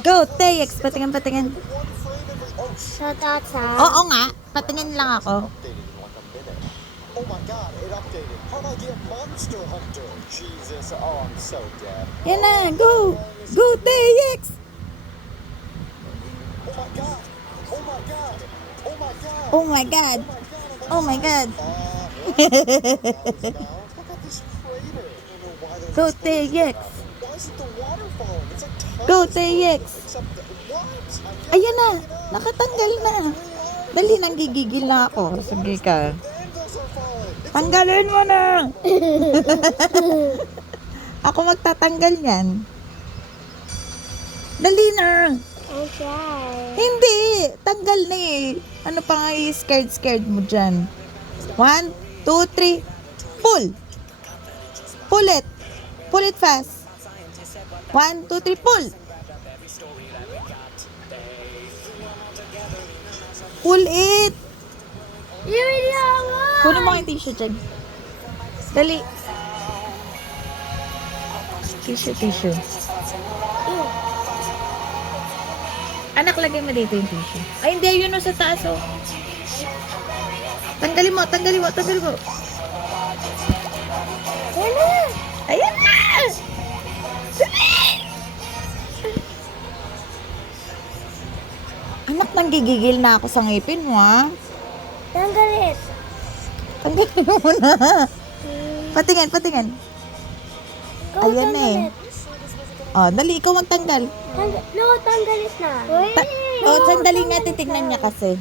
Go, Tex. Patingin, patingin. So that's Oo nga. Patingin lang ako. Oh my god, it updated. How'd I get Monster Hunter? Jesus, oh, I'm so dead. Yan na. Go. Go, Tex. Oh my god. Oh my god. Oh my god. Oh my God. Oh my God. Look at this crater. I don't know why there's Go, a space Tex. about it. Why isn't the water falling? It's like tons Go, of Tex. Except that, what? I can't Ayan na. pick it up. Nakatanggal na. Dali, nanggigigil na ako. Sige ka. The anvils are falling. It's Tanggalin mo na. Ako magtatanggal yan. Dali na. Okay. Hindi. Tanggal na eh. Ano pa nga scared mo dyan? 1, 2, 3. Pull. Pull it. Pull it fast. 1, 2, 3. Pull. Pull it. You know Kunin mo yung tissue dyan. Dali. Tissue. Anak, lagay mo dito yung tissue. Ay, hindi. Yun o sa taas o. Tanggalin mo. Ayan na! Anak, nanggigigil na ako sa ngipin mo, ha? Tanggal it. Tanggalin mo na. Patingin. Go, Ayan na tanggal eh. it. Oh, dali, ikaw magtanggal. No, tanggal it na. Oh, sandali nga, titignan niya kasi.